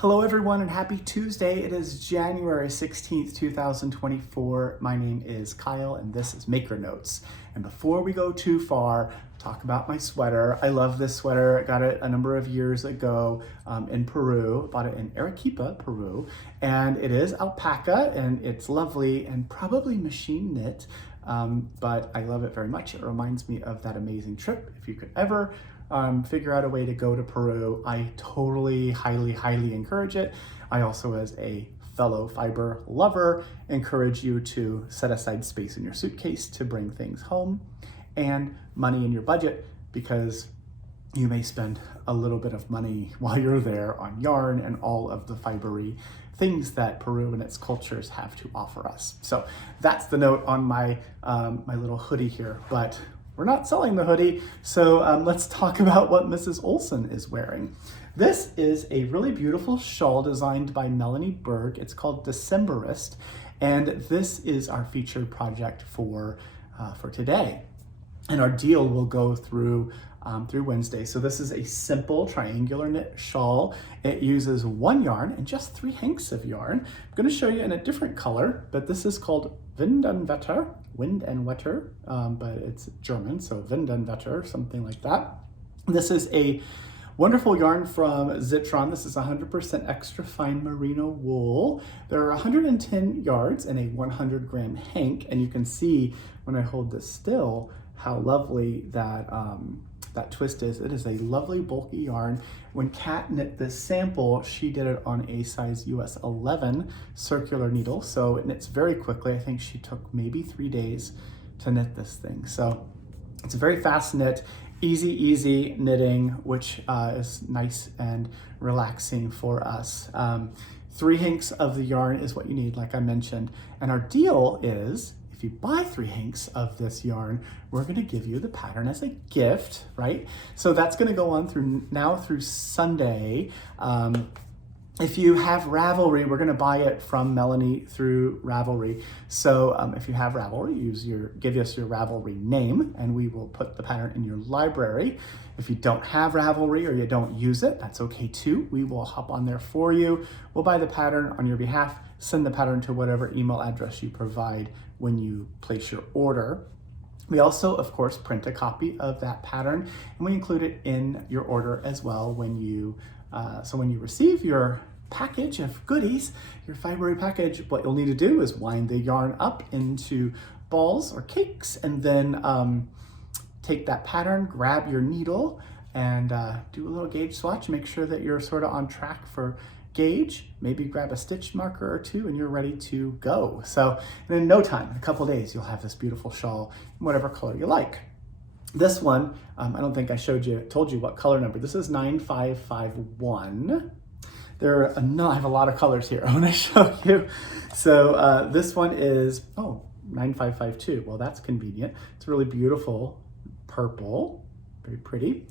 Hello everyone and happy Tuesday. It is January 16th, 2024. My name is Kyle and this is Maker Notes. And before we go too far, talk about my sweater. I love this sweater. I got it a number of years ago in Peru. Bought it in Arequipa, Peru. And it is alpaca and it's lovely and probably machine knit. But I love it very much. It reminds me of that amazing trip. If you could ever figure out a way to go to Peru, I totally, highly encourage it. I also, as a fellow fiber lover, encourage you to set aside space in your suitcase to bring things home and money in your budget, because you may spend a little bit of money while you're there on yarn and all of the fibery things that Peru and its cultures have to offer us. So that's the note on my my little hoodie here, but we're not selling the hoodie, so let's talk about what Mrs. Olson is wearing. This is a really beautiful shawl designed by Melanie Berg. It's called Decemberist, and this is our featured project for today. And our deal will go through Wednesday. So this is a simple triangular knit shawl. It uses one yarn and just 3 hanks of yarn. I'm going to show you in a different color, but this is called Wind and Wetter, but it's German, so Wind and Wetter, something like that. This is a wonderful yarn from Zitron. This is 100% extra fine merino wool. There are 110 yards in a 100 gram hank, and you can see when I hold this still how lovely that that twist is. It is a lovely bulky yarn. When Kat knit this sample, she did it on a size US 11 circular needle, so it knits very quickly. I think she took maybe 3 days to knit this thing. So it's a very fast knit, easy knitting, which is nice and relaxing for us. 3 hanks of the yarn is what you need, like I mentioned. And our deal is, if you buy 3 hanks of this yarn, we're gonna give you the pattern as a gift, right? So that's gonna go on through Sunday. If you have Ravelry, we're gonna buy it from Melanie through Ravelry. So if you have Ravelry, give us your Ravelry name and we will put the pattern in your library. If you don't have Ravelry or you don't use it, that's okay too. We will hop on there for you. We'll buy the pattern on your behalf, send the pattern to whatever email address you provide when you place your order. We also, of course, print a copy of that pattern and we include it in your order as well when you receive your package of goodies, your fibery package. What you'll need to do is wind the yarn up into balls or cakes and then take that pattern, grab your needle and do a little gauge swatch, make sure that you're sort of on track for gauge, maybe grab a stitch marker or 2 and you're ready to go. So in no time, a couple days, you'll have this beautiful shawl in whatever color you like. This one, I don't think I told you what color number. This is 9551. I have a lot of colors here I want to show you. So this one is, 9552. Well, that's convenient. It's a really beautiful purple, very pretty.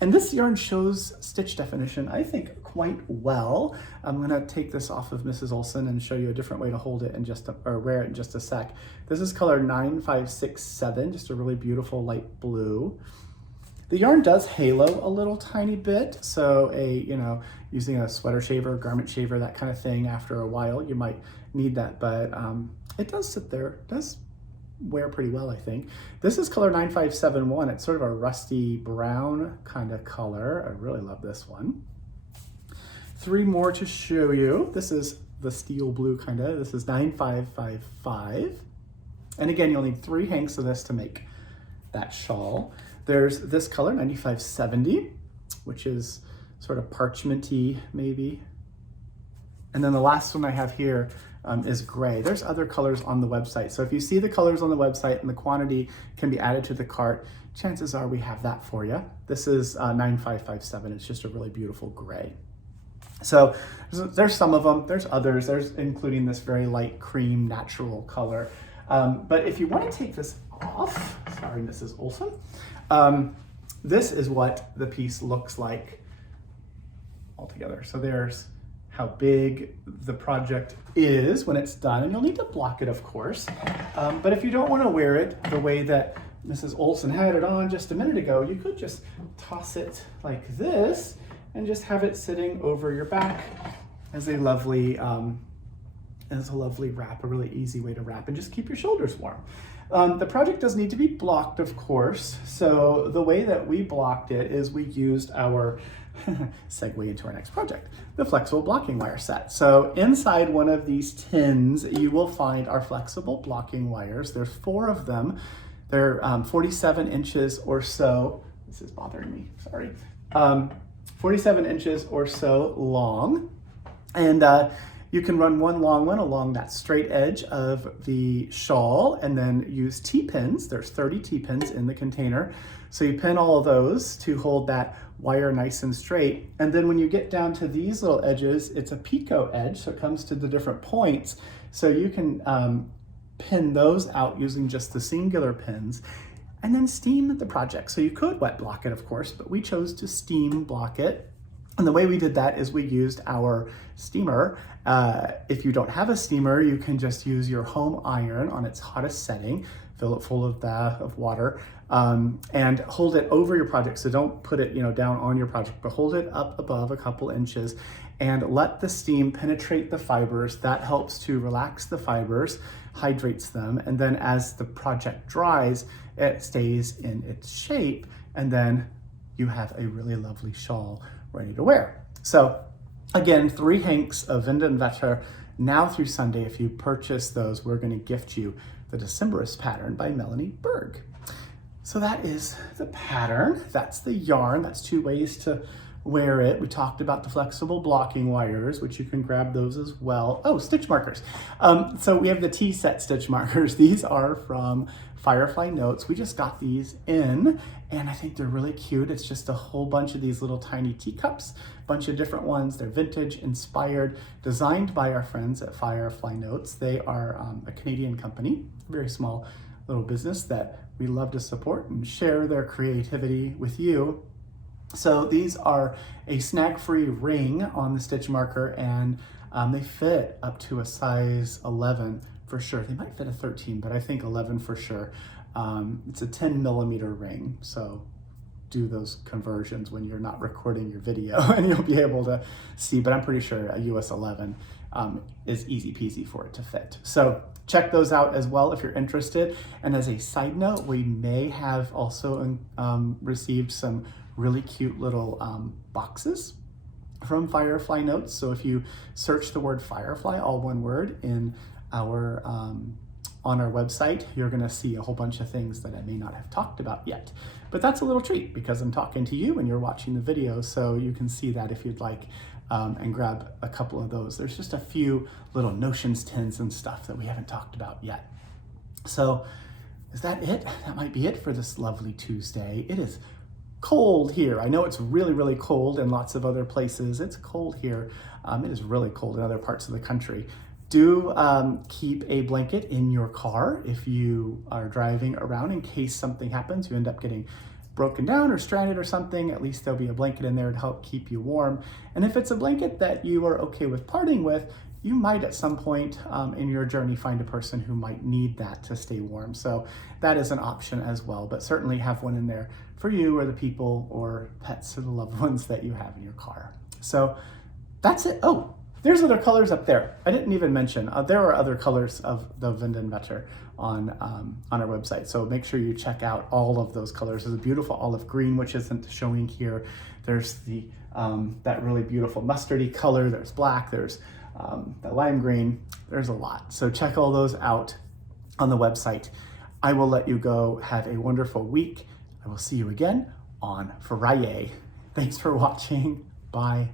And this yarn shows stitch definition, I think, quite well. I'm gonna take this off of Mrs. Olson and show you a different way to hold it or wear it in just a sec. This is color 9567, just a really beautiful light blue. The yarn does halo a little tiny bit, so using a sweater shaver, garment shaver, that kind of thing, after a while you might need that, but it does sit there, it does wear pretty well, I think. This is color 9571. It's sort of a rusty brown kind of color. I really love this one. 3 more to show you. This is the steel blue kind of. This is 9555. And again, you'll need 3 hanks of this to make that shawl. There's this color, 9570, which is sort of parchmenty maybe. And then the last one I have here is gray. There's other colors on the website. So if you see the colors on the website and the quantity can be added to the cart, chances are we have that for you. This is 9557. It's just a really beautiful gray. So there's some of them, there's others, there's including this very light cream natural color. But if you want to take this off, sorry, Mrs. Olson, this is what the piece looks like altogether. So there's how big the project is when it's done, and you'll need to block it, of course. But if you don't want to wear it the way that Mrs. Olson had it on just a minute ago, you could just toss it like this and just have it sitting over your back as a lovely wrap, a really easy way to wrap and just keep your shoulders warm. The project does need to be blocked, of course. So the way that we blocked it is we used our segue into our next project, the flexible blocking wire set. So inside one of these tins, you will find our flexible blocking wires. There's 4 of them. They're 47 inches or so. This is bothering me, sorry. 47 inches or so long. And you can run one long one along that straight edge of the shawl and then use T-pins. There's 30 T-pins in the container. So you pin all of those to hold that wire nice and straight. And then when you get down to these little edges, it's a picot edge, so it comes to the different points. So you can pin those out using just the singular pins and then steam the project. So you could wet block it, of course, but we chose to steam block it. And the way we did that is we used our steamer. If you don't have a steamer, you can just use your home iron on its hottest setting, fill it full of water, and hold it over your project. So don't put it down on your project, but hold it up above a couple inches and let the steam penetrate the fibers. That helps to relax the fibers, hydrates them, and then as the project dries, it stays in its shape, and then you have a really lovely shawl ready to wear. So again, 3 hanks of Wind and Wetter now through Sunday. If you purchase those, we're going to gift you the Decemberist pattern by Melanie Berg. So that is the pattern. That's the yarn. That's 2 ways to wear it. We talked about the flexible blocking wires, which you can grab those as well. Oh, stitch markers. So we have the T-set stitch markers. These are from Firefly Notes. We just got these in and I think they're really cute. It's just a whole bunch of these little tiny teacups, a bunch of different ones. They're vintage inspired, designed by our friends at Firefly Notes. They are a Canadian company, very small little business that we love to support and share their creativity with you. So these are a snag-free ring on the stitch marker, and they fit up to a size 11 for sure. They might fit a 13, but I think 11 for sure. It's a 10 millimeter ring, so do those conversions when you're not recording your video and you'll be able to see, but I'm pretty sure a US 11 is easy peasy for it to fit. So check those out as well if you're interested. And as a side note, we may have also received some really cute little boxes from Firefly Notes. So if you search the word Firefly, all one word, in our on our website, you're gonna see a whole bunch of things that I may not have talked about yet. But that's a little treat because I'm talking to you and you're watching the video, so you can see that if you'd like, and grab a couple of those. There's just a few little notions tins and stuff that we haven't talked about yet. So is that it? That might be it for this lovely Tuesday. It is cold here. I know it's really, really cold in lots of other places. It's cold here. It is really cold in other parts of the country. Do keep a blanket in your car if you are driving around in case something happens. You end up getting broken down or stranded or something. At least there'll be a blanket in there to help keep you warm. And if it's a blanket that you are okay with parting with, you might at some point in your journey find a person who might need that to stay warm. So that is an option as well, but certainly have one in there for you or the people or pets or the loved ones that you have in your car. So that's it. Oh, there's other colors up there. I didn't even mention, there are other colors of the Wind and Wetter on our website. So make sure you check out all of those colors. There's a beautiful olive green, which isn't showing here. There's the that really beautiful mustardy color. There's black, there's the lime green. There's a lot. So check all those out on the website. I will let you go. Have a wonderful week. I will see you again on Friday. Thanks for watching. Bye.